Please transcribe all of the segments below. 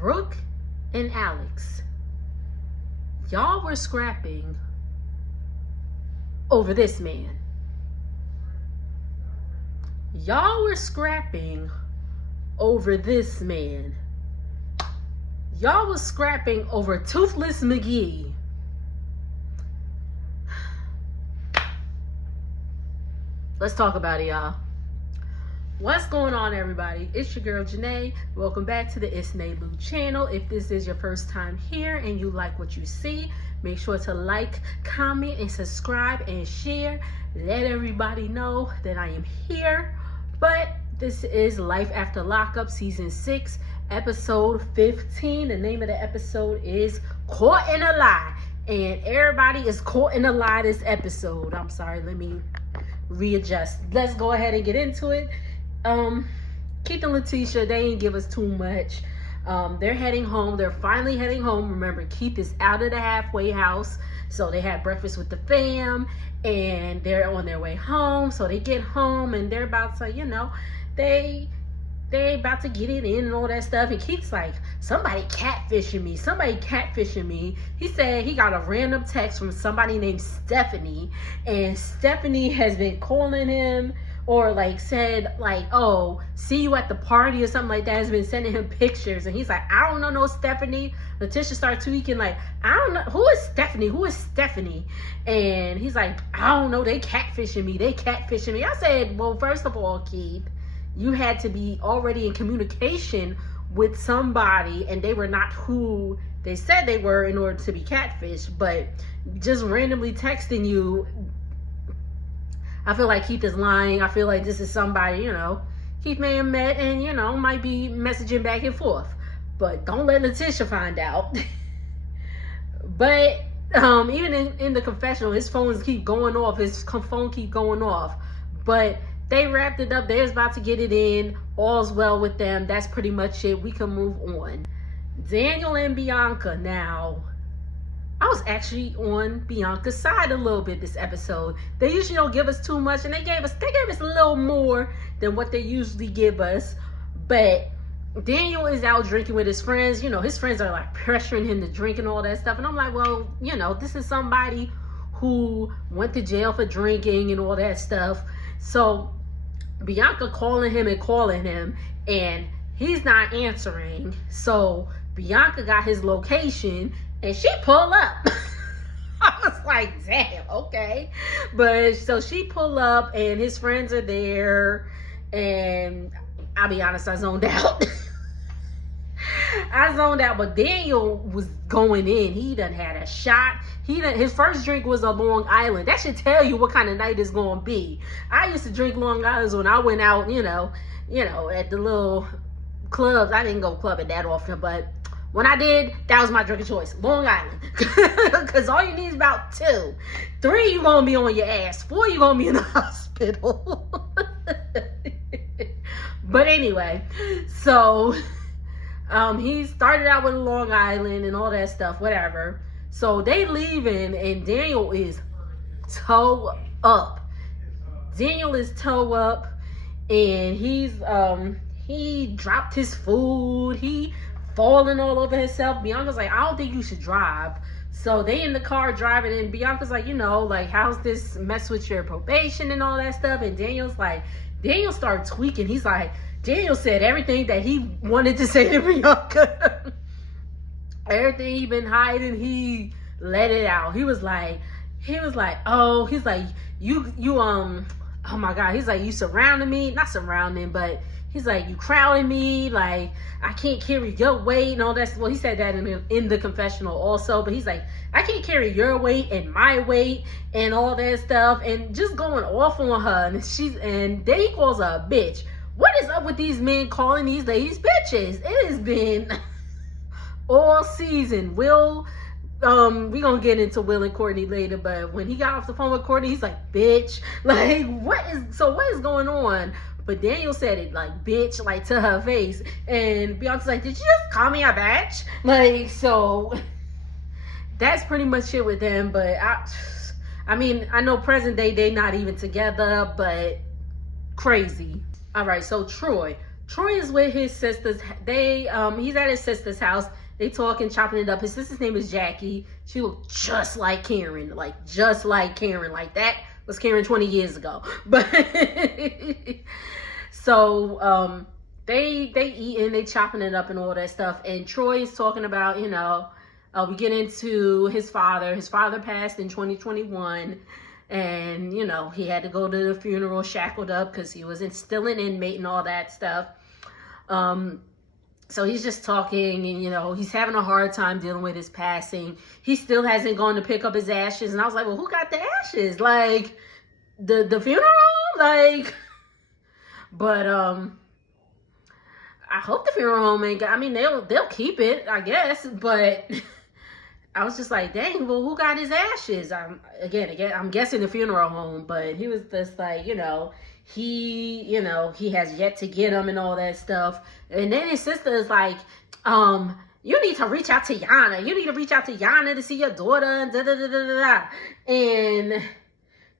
Brooke and Alex, y'all were scrapping over this man. Y'all were scrapping over this man. Y'all was scrapping over Toothless McGee. Let's talk about it, y'all. What's going on, everybody? It's your girl Janae. Welcome back to the It's Naylu channel. If this is your first time here and you like what you see, make sure to like, comment, and subscribe and share. Let everybody know that I am here. But this is Life After Lockup Season 6, Episode 15. The name of the episode is Caught in a Lie. And everybody is caught in a lie this episode. I'm sorry, let me readjust. Let's go ahead and get into it. Keith and Letitia, they didn't give us too much. They're heading home. They're finally heading home. Remember, Keith is out of the halfway house. So they had breakfast with the fam and they're on their way home. So they get home and they're about to, they about to get it in and all that stuff. And Keith's like, somebody catfishing me. Somebody catfishing me. He said he got a random text from somebody named Stephanie. And Stephanie has been calling him or said oh, see you at the party or something like that. Has been sending him pictures. And he's like, I don't know no Stephanie. Letitia started tweaking I don't know. Who is Stephanie? Who is Stephanie? And he's like, I don't know. They catfishing me. They catfishing me. I said, well, first of all, Keith, you had to be already in communication with somebody and they were not who they said they were in order to be catfished. But just randomly texting you, I feel like Keith is lying. I feel like this is somebody, Keith may have met and, might be messaging back and forth. But don't let Letitia find out. But even in the confessional, his phones keep going off. His phone keep going off. But they wrapped it up. They're about to get it in. All's well with them. That's pretty much it. We can move on. Daniel and Bianca. Now, I was actually on Bianca's side a little bit this episode. They usually don't give us too much, and they gave us a little more than what they usually give us. But Daniel is out drinking with his friends. His friends are pressuring him to drink and all that stuff. And I'm like, well, this is somebody who went to jail for drinking and all that stuff. So Bianca calling him, and he's not answering. So Bianca got his location and she pull up. I was like, damn, okay. But so she pull up and his friends are there, and I'll be honest, I zoned out. But Daniel was going in. He done had a shot. His first drink was a Long Island. That should tell you what kind of night it's gonna be. I used to drink Long Islands when I went out, at the little clubs. I didn't go clubbing that often, but when I did, that was my drink of choice, Long Island. Because all you need is about 2. 3, you gonna be on your ass. 4, you gonna be in the hospital. But anyway, so he started out with Long Island and all that stuff, whatever. So they leaving and Daniel is toe up. Daniel is toe up and he dropped his food. He falling all over himself. Bianca's like, I don't think you should drive. So they in the car driving and Bianca's like, how's this mess with your probation and all that stuff? And Daniel started tweaking. He's like, Daniel said everything that he wanted to say to Bianca. Everything he been hiding, he let it out. He was like, oh my God. He's like, you surrounding me, not surrounding, but he's like, you crowding me, I can't carry your weight and all that. Well, he said that in the confessional also, but he's like, I can't carry your weight and my weight and all that stuff, and just going off on her. And then he calls her a bitch. What is up with these men calling these ladies bitches? It has been all season. We gonna get into Will and Courtney later, but when he got off the phone with Courtney, he's like, bitch. What is going on? But Daniel said it bitch, to her face. And Bianca's like, did you just call me a bitch? So that's pretty much it with them. But I know present day, they not even together, but crazy. All right, so Troy Troy is with his sisters. He's at his sister's house. They talking, chopping it up. His sister's name is Jackie. She looked just like Karen, like just like Karen. Like that was Karen 20 years ago. But so they eating, they chopping it up and all that stuff. And Troy is talking about, we get into his father. His father passed in 2021. And, he had to go to the funeral shackled up because he was still an inmate and all that stuff. So he's just talking and, he's having a hard time dealing with his passing. He still hasn't gone to pick up his ashes. And I was like, well, who got the ashes? Like, the funeral? Like, but, I hope the funeral home ain't got, they'll keep it, I guess, but I was just like, dang, well, who got his ashes? Again, I'm guessing the funeral home, but he was just like, he has yet to get them and all that stuff. And then his sister is like, you need to reach out to Yana. You need to reach out to Yana to see your daughter and da-da-da-da-da. And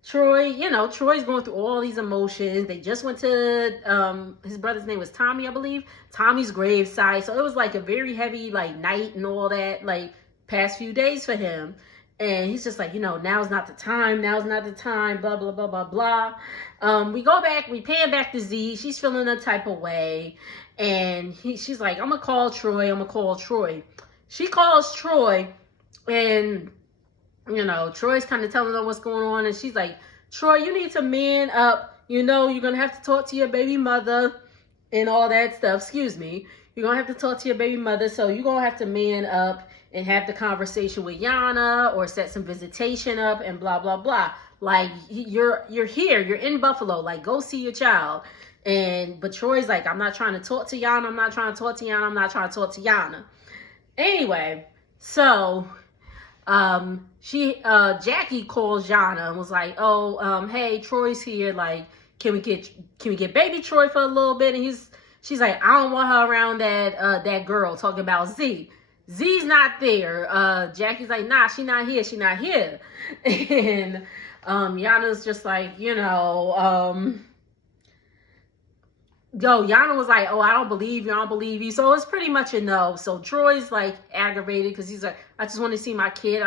Troy, Troy's going through all these emotions. They just went to, his brother's name was Tommy, I believe. Tommy's graveside. So it was like a very heavy, like, night and all that, like, past few days for him. And he's just like, now's not the time, blah, blah, blah, blah, blah. We go back, we pan back to Z. She's feeling a type of way. And she's like, I'm going to call Troy. She calls Troy, and, Troy's kind of telling her what's going on. And she's like, Troy, you need to man up. You're going to have to talk to your baby mother and all that stuff. Excuse me. You're going to have to talk to your baby mother. So you're going to have to man up and have the conversation with Yana or set some visitation up and blah, blah, blah. Like, you're here. You're in Buffalo. Like, go see your child. But Troy's like, I'm not trying to talk to Yana. I'm not trying to talk to Yana. Anyway, so Jackie calls Yana and was like, hey, Troy's here. Like, can we get baby Troy for a little bit? And she's like, I don't want her around that girl talking about Z. Z's not there. Jackie's like, nah, she not here. And Yana's just like, Yana was like, I don't believe you. So it's pretty much a no. So Troy's like aggravated because he's like, I just want to see my kid.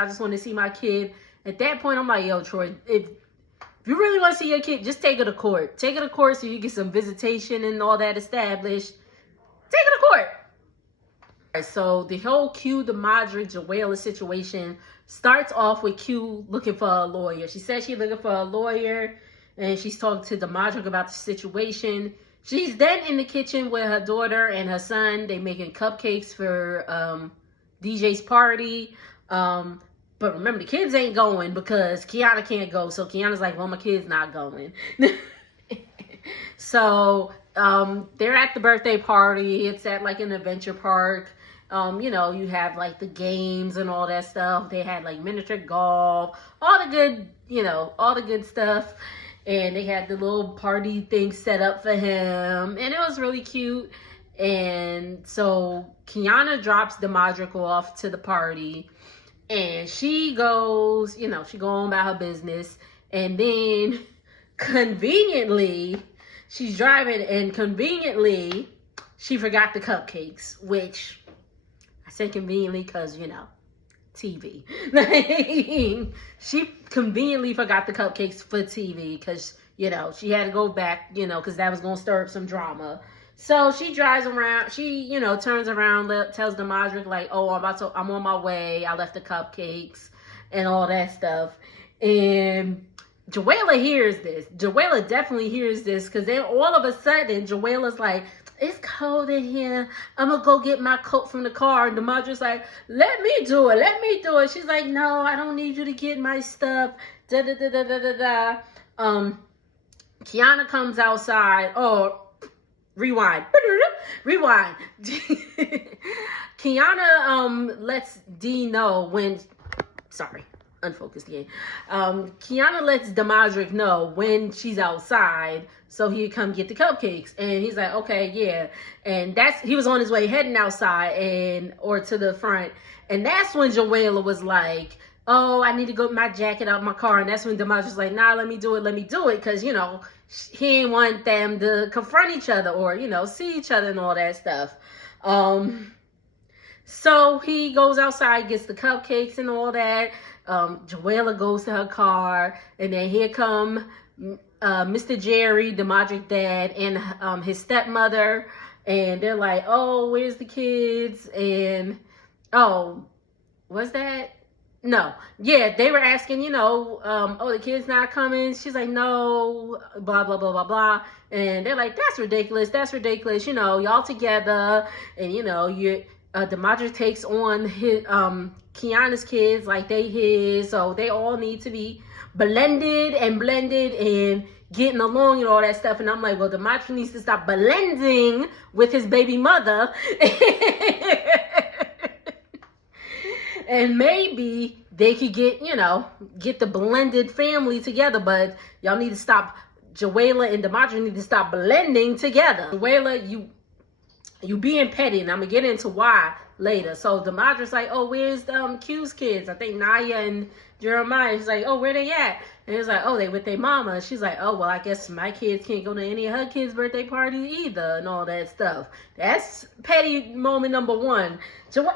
At that point, I'm like, yo, Troy, if you really want to see your kid, just take her to court. So you get some visitation and all that established. Take her to court. All right, so the whole Q, DeMadre, Joella situation starts off with Q looking for a lawyer. She says she's looking for a lawyer, and she's talking to DeMadre about the situation. She's then in the kitchen with her daughter and her son. They making cupcakes for DJ's party. But remember, the kids ain't going because Kiana can't go. So Kiana's like, well, my kid's not going. So they're at the birthday party. It's at like an adventure park. You have like the games and all that stuff. They had like miniature golf, all the good stuff. And they had the little party thing set up for him. And it was really cute. And so Kiana drops DeMadre off to the party. And she goes, she go on about her business. And then conveniently, she's driving, and conveniently, she forgot the cupcakes, which I say conveniently because, TV. She conveniently forgot the cupcakes for TV because, she had to go back, because that was going to stir up some drama. So she drives around, she, turns around, tells DeMadre like, oh, I'm on my way. I left the cupcakes and all that stuff. And Joella hears this. Joella definitely hears this because then all of a sudden, Joella's like, it's cold in here. I'm going to go get my coat from the car. And DeMadre's like, let me do it. She's like, no, I don't need you to get my stuff. Kiana comes outside. Oh, rewind. Kiana lets D know when, sorry, unfocused again. Kiana lets DeMadre know when she's outside so he come get the cupcakes. And he's like, okay, yeah. And he was on his way heading outside or to the front. And that's when Joella was like, oh, I need to go get my jacket out of my car. And that's when DeMadre's like, nah, let me do it. Because, he didn't want them to confront each other or, you know, see each other and all that stuff. So he goes outside, gets the cupcakes and all that. Joella goes to her car, and then here come Mr. Jerry, the Modric dad, and his stepmother, and they're like, oh, where's the kids? And, oh, was that? No. Yeah, they were asking, you know, oh, the kid's not coming. She's like, no, blah, blah, blah, blah, blah. And they're like, that's ridiculous. That's ridiculous. You know, y'all together, and, you know, the Modric takes on his, Kiana's kids like they his, so they all need to be blended and getting along and all that stuff. And I'm like, well, the Modric needs to stop blending with his baby mother. And maybe they could get, you know, get the blended family together. But y'all need to stop, Joella and the Modric need to stop blending together. Joella, you being petty, and I'm gonna get into why later. So the Modric's like, oh, where's Q's kids? I think Naya and Jeremiah. She's like, oh, where they at? And he's like, oh, they with their mama. She's like, oh, well, I guess my kids can't go to any of her kids' birthday parties either, and all that stuff. That's petty moment number one. Joella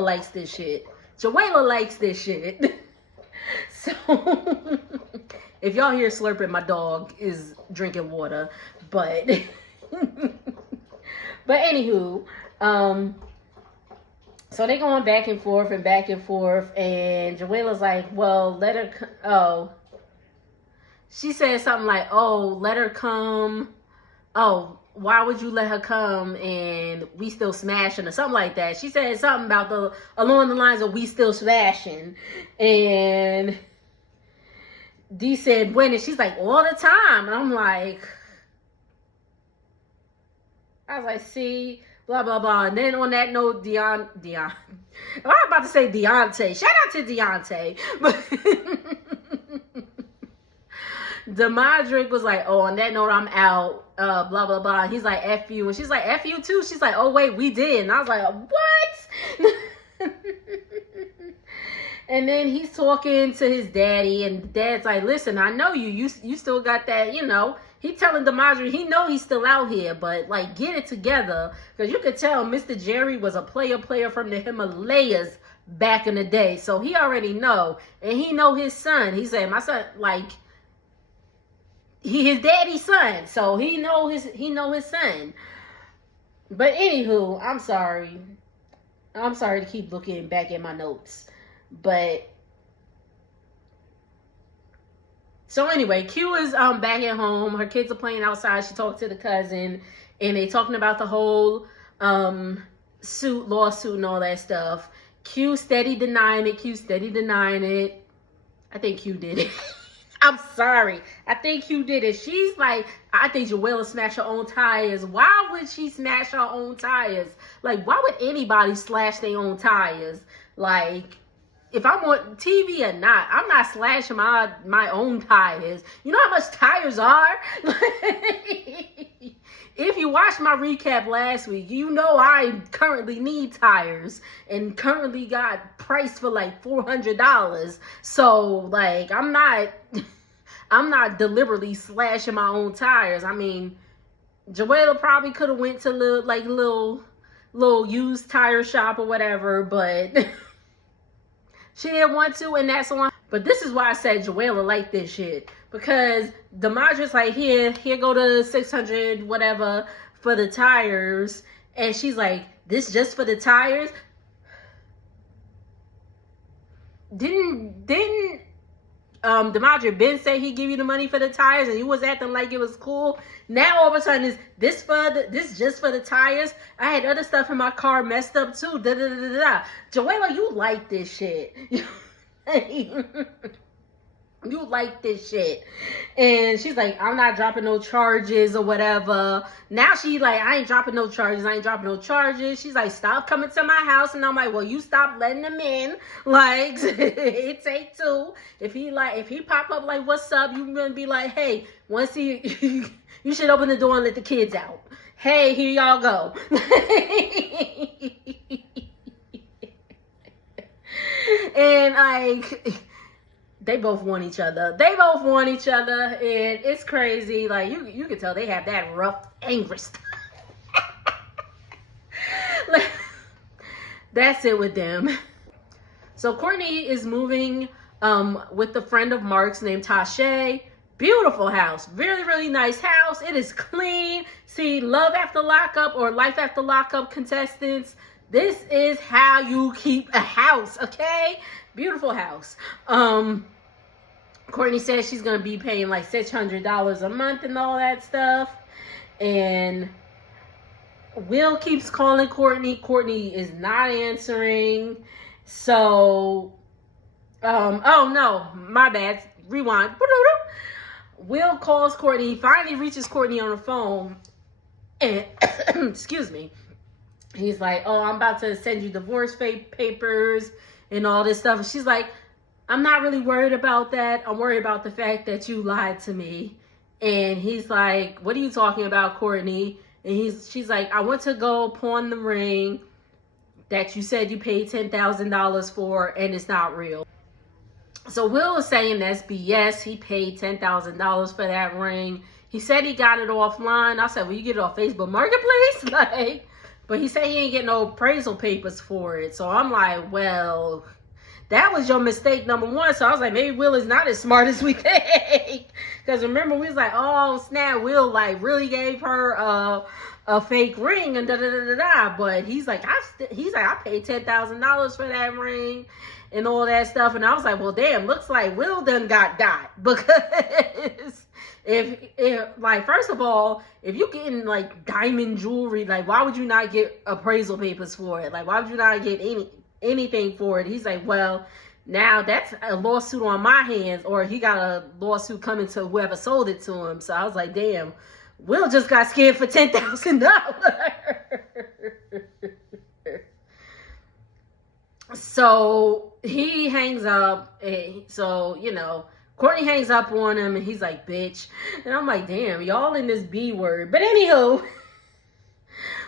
likes this shit. Joella likes this shit. So if y'all hear slurping, my dog is drinking water. But but anywho, so they going back and forth, and Joella's like, well, let her, oh, she said something like, oh, let her come, oh, why would you let her come, and we still smashing, or something like that. She said something about along the lines of we still smashing, and Dee said, when? And she's like, all the time, and I'm like, I was like, see, blah, blah, blah. And then on that note, I'm about to say Deontay. Shout out to Deontay. But the Modric was like, oh, on that note, I'm out. Blah, blah, blah. And he's like, F you. And she's like, F you too? She's like, oh, wait, we did. And I was like, what? And then he's talking to his daddy, and the dad's like, listen, I know you still got that, you know. He telling DeModre, he know he's still out here, but, like, get it together. Because you could tell Mr. Jerry was a player from the Himalayas back in the day. So he already know. And he know his son. He said, my son, like, his daddy's son. So he know his son. But anywho, I'm sorry. I'm sorry to keep looking back at my notes. But so anyway, Q is back at home. Her kids are playing outside. She talked to the cousin, and they talking about the whole lawsuit and all that stuff. Q steady denying it. I think Q did it. I'm sorry. I think Q did it. She's like, I think Joella smashed her own tires. Why would she smash her own tires? Like, why would anybody slash their own tires? Like, if I'm on TV or not, I'm not slashing my own tires. You know how much tires are? If you watched my recap last week, you know I currently need tires and currently got priced for like $400. So like, I'm not deliberately slashing my own tires. I mean, Joella probably could have went to little used tire shop or whatever, but she didn't want to, and that's on. But this is why I said Joella like this shit. Because DeModre's like, here go to 600 whatever for the tires. And she's like, this just for the tires? Didn't DeModre Ben say he give you the money for the tires and you was acting like it was cool? Now all of a sudden this just for the tires? I had other stuff in my car messed up too. Da da da da da. Joella, you like this shit. You like this shit. And she's like, I'm not dropping no charges or whatever. Now she like, I ain't dropping no charges. She's like, stop coming to my house. And I'm like, well, you stop letting them in. Like, it take two. If he pop up like, what's up? You gonna be like, hey, once you should open the door and let the kids out. Hey, here y'all go. And like, they both want each other. They both want each other, and it's crazy. Like, you can tell they have that rough, angry stuff. That's it with them. So Courtney is moving with a friend of Mark's named Tasha. Beautiful house. Really, really nice house. It is clean. See, Love After Lockup or Life After Lockup contestants, this is how you keep a house, okay? Beautiful house. Courtney says she's going to be paying like $600 a month and all that stuff. And Will keeps calling Courtney. Courtney is not answering. So, oh no, my bad. Rewind. Will calls Courtney. He finally reaches Courtney on the phone. And, excuse me. He's like, oh, I'm about to send you divorce papers and all this stuff. And she's like, I'm not really worried about that. I'm worried about the fact that you lied to me. And he's like, what are you talking about, Courtney? And she's like, I went to go pawn the ring that you said you paid $10,000 for, and it's not real. So Will is saying that's BS. He paid $10,000 for that ring. He said he got it offline. I said, well, you get it off Facebook Marketplace? Like, but he said he ain't getting no appraisal papers for it. So I'm like, well, that was your mistake, number one. So I was like, maybe Will is not as smart as we think. Because remember, we was like, oh, snap, Will like really gave her a fake ring and da-da-da-da-da. But he's like, I paid $10,000 for that ring and all that stuff. And I was like, well, damn, looks like Will done got. Because if like, first of all, if you getting like diamond jewelry, like, why would you not get appraisal papers for it? Like, why would you not get anything for it? He's like, well, now that's a lawsuit on my hands, or he got a lawsuit coming to whoever sold it to him. So I was like, damn, Will just got scared for $10,000. So he hangs up. So, you know, Courtney hangs up on him and he's like, bitch. And I'm like, damn, y'all in this B word. But anywho,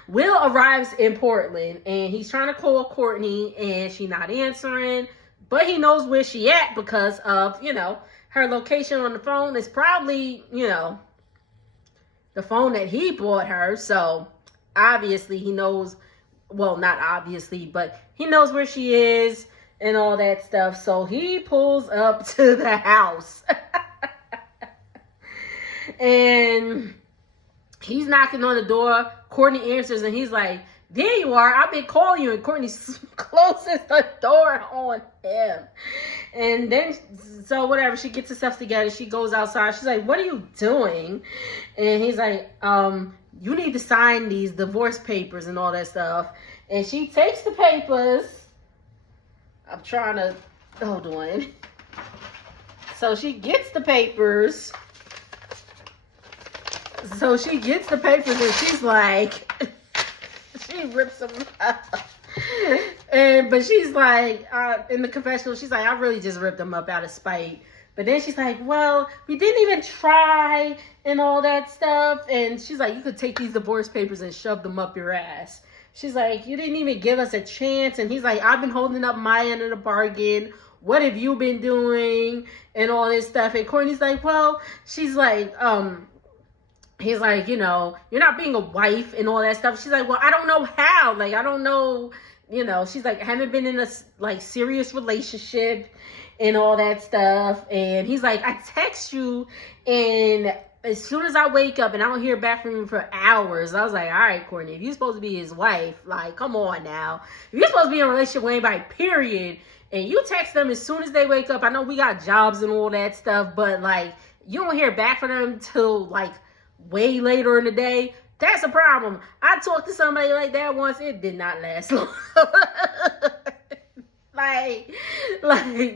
Will arrives in Portland and he's trying to call Courtney and she not answering. But he knows where she at because of, you know, her location on the phone is probably, you know, the phone that he bought her. So obviously he knows, well, not obviously, but he knows where she is and all that stuff. So he pulls up to the house. And he's knocking on the door. Courtney answers and he's like, there you are. I've been calling you. And Courtney closes the door on him. And then, so whatever, she gets herself together. She goes outside. She's like, what are you doing? And he's like, you need to sign these divorce papers and all that stuff. And she takes the papers. I'm trying to, hold on. So she gets the papers. And she's like, she rips them out. But she's like, in the confessional, she's like, I really just ripped them up out of spite. But then she's like, well, we didn't even try and all that stuff. And she's like, you could take these divorce papers and shove them up your ass. She's like, you didn't even give us a chance. And he's like, I've been holding up my end of the bargain. What have you been doing? And all this stuff. And Courtney's like, well, she's like, he's like, you know, you're not being a wife and all that stuff. She's like, well, I don't know how. Like, I don't know, you know. She's like, I haven't been in a, like, serious relationship and all that stuff. And he's like, I text you, and as soon as I wake up and I don't hear back from him for hours, I was like, all right, Courtney, if you're supposed to be his wife, like, come on now. If you're supposed to be in a relationship with anybody, period, and you text them as soon as they wake up, I know we got jobs and all that stuff, but, like, you don't hear back from them till, like, way later in the day, that's a problem. I talked to somebody like that once. It did not last long. like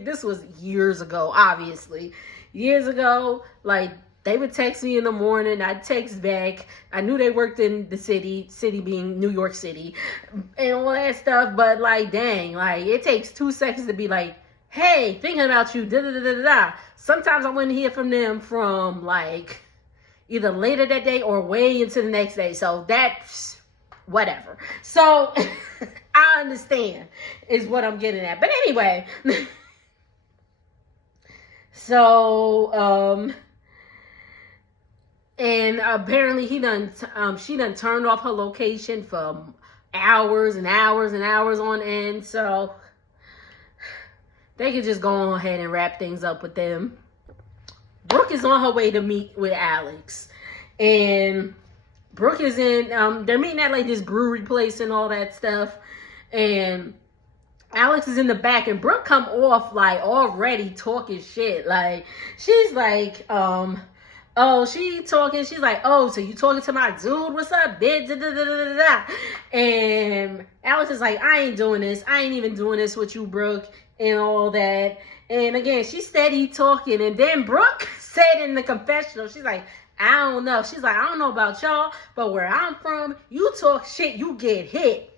this was years ago, obviously. Years ago, like, they would text me in the morning. I'd text back. I knew they worked in the city being New York City, and all that stuff. But, like, dang, like, it takes 2 seconds to be like, hey, thinking about you, da-da-da-da-da. Sometimes I wouldn't hear from them from, like, either later that day or way into the next day. So that's whatever. So I understand is what I'm getting at. But anyway, So, and apparently she done turned off her location for hours and hours and hours on end. So they could just go ahead and wrap things up with them. Brooke is on her way to meet with Alex. And Brooke is in, they're meeting at like this brewery place and all that stuff. And Alex is in the back, and Brooke come off like already talking shit. Like, she's like, she's like, oh, so you talking to my dude? What's up, bitch? Da, da, da, da, da. And Alex is like, I ain't doing this. I ain't even doing this with you, Brooke, and all that. And again, she steady talking. And then Brooke said in the confessional, she's like, I don't know. She's like, I don't know about y'all, but where I'm from, you talk shit, you get hit.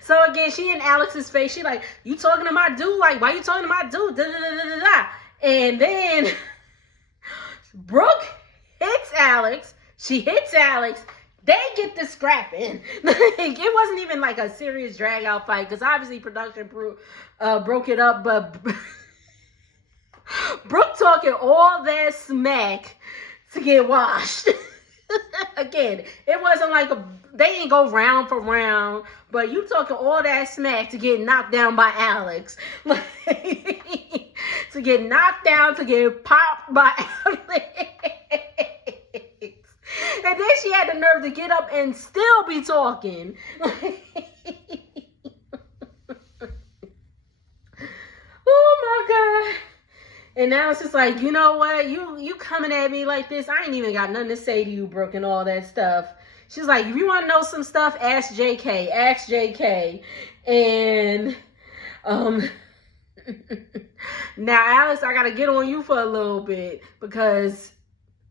So again, she in Alex's face. She like, you talking to my dude? Like, why you talking to my dude? Da, da, da, da, da. And then Brooke hits Alex. She hits Alex. They get the scrapping. It wasn't even like a serious drag out fight, because obviously production broke it up. But Brooke talking all that smack to get washed. Again, it wasn't like they didn't go round for round, but you talking all that smack to get knocked down by Alex. To get knocked down, to get popped by Alex. And then she had the nerve to get up and still be talking. Oh my God. And now it's just like, you know what? You coming at me like this. I ain't even got nothing to say to you, Brooke, and all that stuff. She's like, if you want to know some stuff, ask JK. Ask JK. And now, Alex, I got to get on you for a little bit because,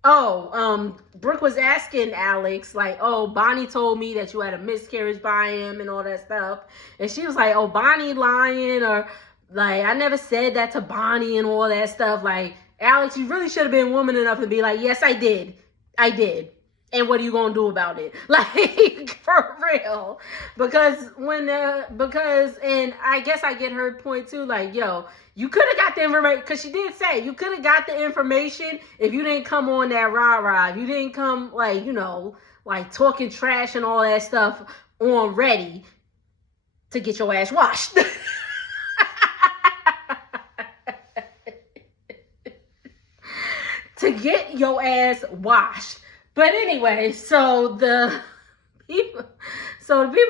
Brooke was asking Alex, like, oh, Bonnie told me that you had a miscarriage by him and all that stuff. And she was like, oh, Bonnie lying, or like, I never said that to Bonnie and all that stuff. Like, Alex, you really should have been woman enough to be like, yes, I did. I did. And what are you going to do about it? Like, for real. Because and I guess I get her point too. Like, yo, you could have got the information, because she did say you could have got the information if you didn't come on that rah-rah. If you didn't come, like, you know, like talking trash and all that stuff on ready to get your ass washed. To get your ass washed. But anyway, so the people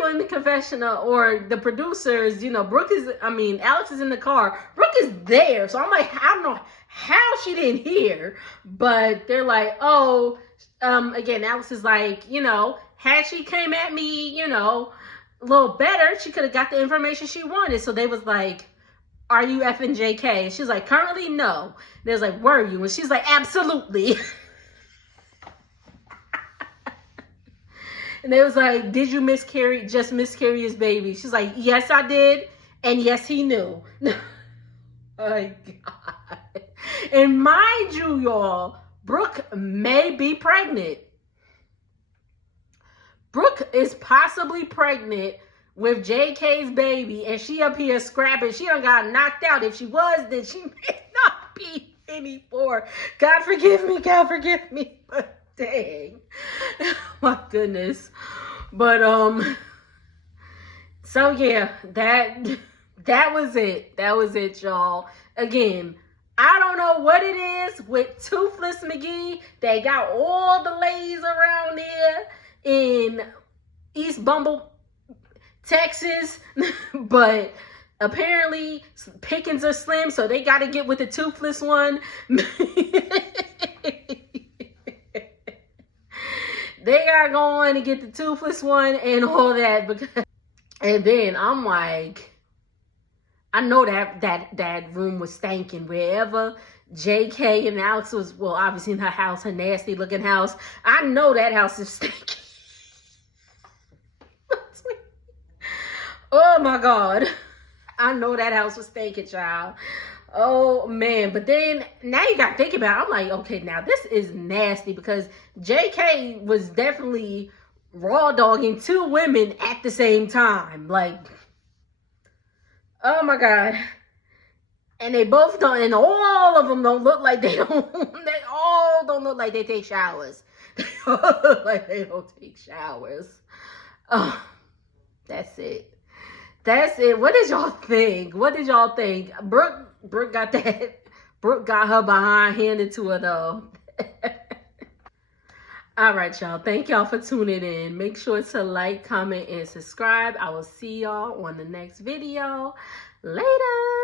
in the confessional, or the producers, you know, Alex is in the car. Brooke is there. So I'm like, I don't know how she didn't hear. But they're like, oh, again, Alex is like, you know, had she came at me, you know, a little better, she could have got the information she wanted. So they was like, are you effing JK? And she's like, currently, no. And they was like, were you? And she's like, absolutely. And they was like, did you miscarry his baby? She's like, yes, I did. And yes, he knew. Oh, my God. And mind you, y'all, Brooke may be pregnant. Brooke is possibly pregnant with JK's baby, and she up here scrapping. She done got knocked out. If she was, then she may not be anymore. God forgive me. But dang. My goodness. But so yeah, that was it. That was it, y'all. Again, I don't know what it is with Toothless McGee. They got all the ladies around there in East Bumble, Texas, but apparently pickings are slim, so they got to get with the toothless one. They got going to get the toothless one and all that. And then I'm like, I know that room was stinking wherever JK and Alex was. Well, obviously in her house, her nasty looking house. I know that house is stinking. Oh my God. I know that house was stinking, child. Oh man. But then now you got to think about it. I'm like, okay, now this is nasty, because JK was definitely raw dogging two women at the same time. Like, Oh my God. And they both don't, and all of them don't look like they don't, they all don't look like they take showers. They all look like they don't take showers. Oh, that's it. That's it. What did y'all think? What did y'all think? Brooke got that. Brooke got her behind handed to her though. All right, y'all. Thank y'all for tuning in. Make sure to like, comment, and subscribe. I will see y'all on the next video. Later.